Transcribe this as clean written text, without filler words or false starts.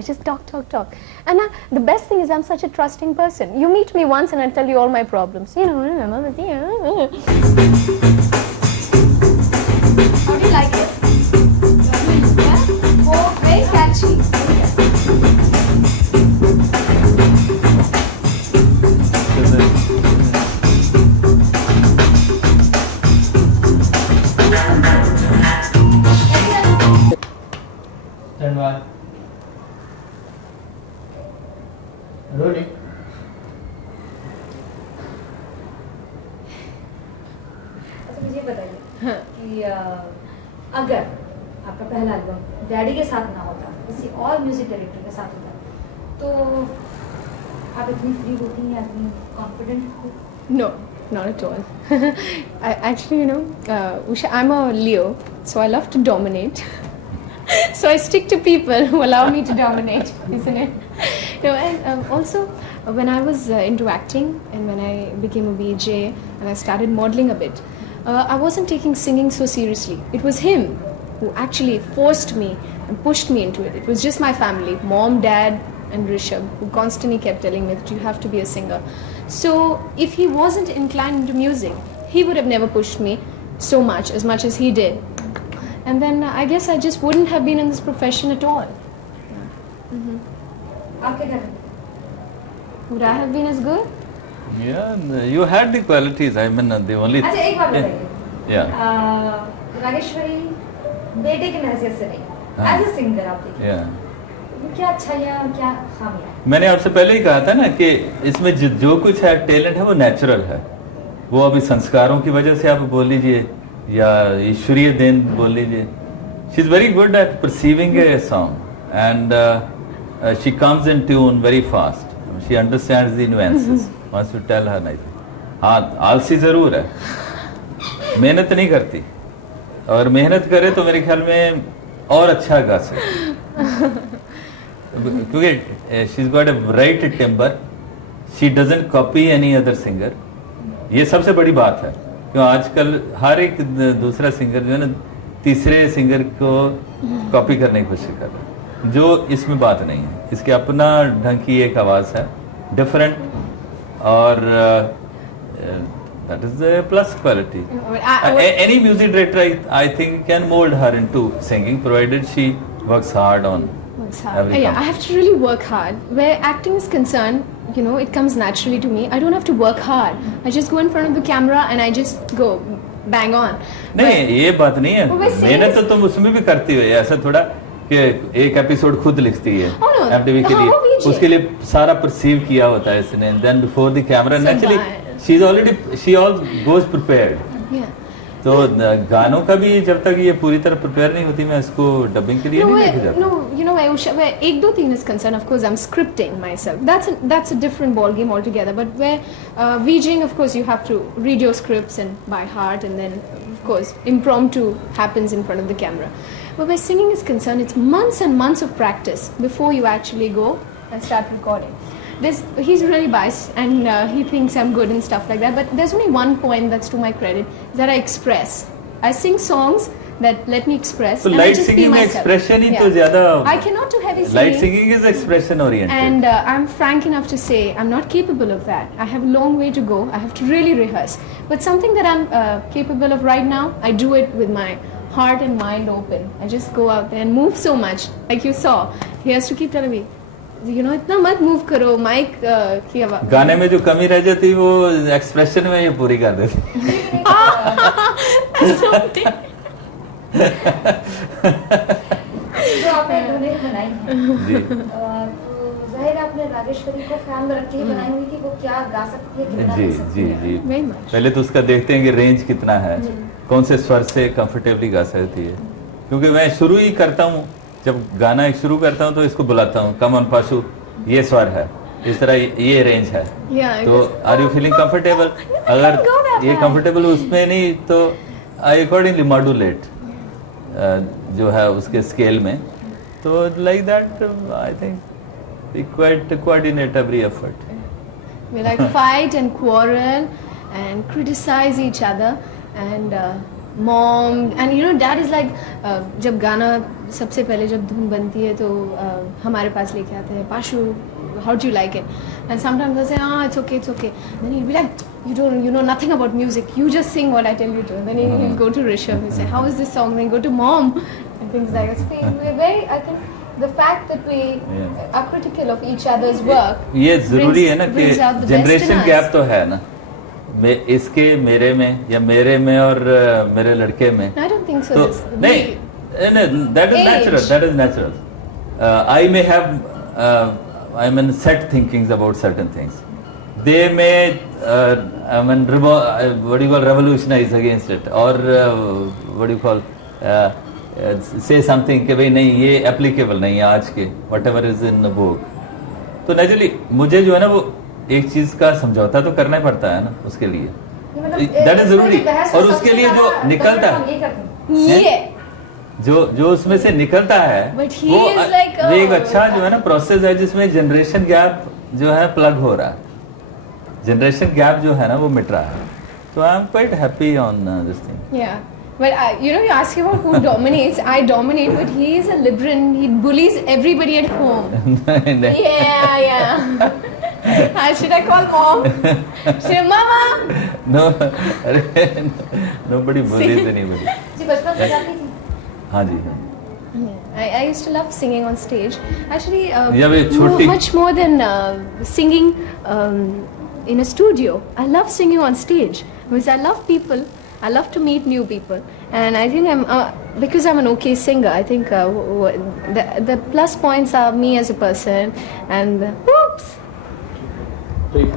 I just talk. And the best thing is I'm such a trusting person. You meet me once and I tell you all my problems. You know. How do you like it? Yeah? Oh, very catchy. धन्यवाद। Rolling. अच्छा मुझे बताइए कि अगर आपका पहला album daddy के साथ ना होता, किसी और म्यूजिक डायरेक्टर के साथ होता, तो आप इतनी फ्री होती हैं, इतनी कॉन्फिडेंट हो? No, not at all. Actually, Usha, I'm a Leo, so I love to dominate. So I stick to people who allow me to dominate, isn't it? No, and also when I was into acting and when I became a VJ and I started modeling a bit, I wasn't taking singing so seriously. It was him who actually forced me and pushed me into it. It was just my family, mom, dad, and Rishabh, who constantly kept telling me that you have to be a singer. So if he wasn't inclined into music, he would have never pushed me so much as he did. And then I guess I just wouldn't have been in this profession at all. आपके घर में Would I have been as good? Yeah, you had the qualities. I mean, the only. अच्छा एक बात बताइए, Yeah. Rageshwari बेटे की हैसियत से नहीं, हाँ। एज ए सिंगर आप देखिए, Yeah. वो क्या अच्छाइयाँ और क्या खामियाँ? मैंने आपसे पहले ही कहा था ना कि इसमें जो कुछ है, टैलेंट है, वो नेचुरल है। वो अभी संस्कारों की वजह से आप बोल लीजिए या ईश्वरीय देन बोल लीजिए। She is very good at perceiving a song and she comes in tune very fast. She understands the nuances once you tell her. हाँ, आलसी जरूर है, मेहनत नहीं करती, और मेहनत करे तो मेरे ख्याल में और अच्छा गा सकती, क्योंकि she is got a right temper. She doesn't copy any other singer. ये सबसे बड़ी बात है, क्यों आजकल हर एक दूसरा सिंगर जो है ना, तीसरे सिंगर को कॉपी करने की कोशिश कर रहा है, जो इसमें बात नहीं है। इसके अपना ढंग की एक आवाज़ है, डिफरेंट, और that is a plus quality. Any music director, I think, can mold her into singing, provided she works hard on every Yeah, I have to really work hard. Where acting is concerned, it comes naturally to me. I don't have to work hard. I just go in front of the camera and I just go bang on. नहीं, ये बात नहीं है। वो वैसे मेहनत तो तुम उसमें भी करती हो, ऐसा थोड़ा कि एक एपिसोड खुद लिखती है Oh, no. एमटीवी के हाँ, वो भी लिए, है। उसके लिए सारा परसीव किया होता है इसने, then before the camera So naturally bad. She all goes prepared. Yeah. तो गानों का भी जब तक ये पूरी तरह प्रिपेयर नहीं होती, मैं इसको डबिंग के लिए नहीं लेके जाता। Where ek do thing is concerned, of course, I'm scripting myself. That's a different ball game altogether. But where VJing, of course, you have to read your scripts and by heart, and then, of course, impromptu happens in front of the camera. But where singing is concerned, it's months and months of practice before you actually go and start recording. He's really biased and he thinks I'm good and stuff like that, but there's only one point that's to my credit, is that I express. I sing songs that let me express, तो and I light just be singing में myself. Expression ही Yeah. तो ज्यादा। I cannot do heavy light singing, singing is expression oriented. and I'm frank enough to say I'm not capable of that. I have a long way to go. I have to really rehearse. But something that I'm capable of right now, I do it with my heart and mind open. I just go out there and move so much, like you saw. He has to keep telling me, इतना मत move करो, mic की आवाज। गाने में जो कमी रह जाती वो एक्सप्रेशन में ये पूरी कर देती। जो आपने धुनें बनाई हैं, जी। तो जाहिर है आपने रागेश्वरी को ख्याल में रख के ही बनाई हुई कि वो क्या गा सकती है, कितना जी गा सकती जी है। जी। Very much. पहले तो उसका देखते हैं कि रेंज कितना है, कौन से स्वर से कंफर्टेबली गा सकती है, क्योंकि मैं शुरू ही करता हूँ, जब गाना एक शुरू करता हूँ तो इसको बुलाता हूँ, कम ऑन पाशु, ये स्वर है, इस तरह ये रेंज है, Yeah, तो आर यू फीलिंग कंफर्टेबल? अगर go that ये high. कंफर्टेबल उसमें नहीं तो आई अकॉर्डिंगली मॉड्यूलेट जो है उसके स्केल में, तो like that I think we quite coordinate every effort. We like fight and quarrel and criticize each other, and mom, and you know dad is like जब गाना सबसे पहले जब धुन बनती है तो हमारे पास लेके आते हैं पाशु, how do you like it? And sometimes I say it's okay. Then he'll be like, you know nothing about music, you just sing what I tell you to. Then he'll go to Rishabh and say, how is this song? Then go to mom and things like that. So we're very, I think the fact that we are critical of each other's work ये जरूरी है ना कि brings out the best in generation us. Gap तो है ना, इसके मेरे में या मेरे में और मेरे लड़के में, I don't think so. तो This- नहीं, that is Age. natural, that is natural. I may have I mean set thinkings about certain things. They may I mean what do you call revolutionize against it, or what do you call say something कि भाई नहीं ये applicable नहीं है आज के whatever is in the book. तो naturally मुझे जो है ना वो एक चीज का समझौता तो करना ही पड़ता है ना उसके लिए, दैट इज जरूरी, और उसके लिए जो निकलता है Yeah. जो उसमें से निकलता है But he वो is like, वो एक अच्छा जो है ना प्रोसेस है जिसमें जनरेशन गैप जो है प्लग हो रहा है, जनरेशन गैप जो है ना वो मिट रहा है. So I am quite happy on this thing. Yeah. But you know, you ask about who dominates. I dominate, but he is a liberal. He bullies everybody at home. Yeah. Should I call mom? Should Mama? No, nobody bullies anybody. जी बचपन से गाती थी. हाँ जी. Yeah. I used to love singing on stage. Actually, जब ये छोटी- much more than singing in a studio. I love singing on stage because I love people. I love to meet new people, and I think I'm because I'm an okay singer. I think the plus points are me as a person, and oops.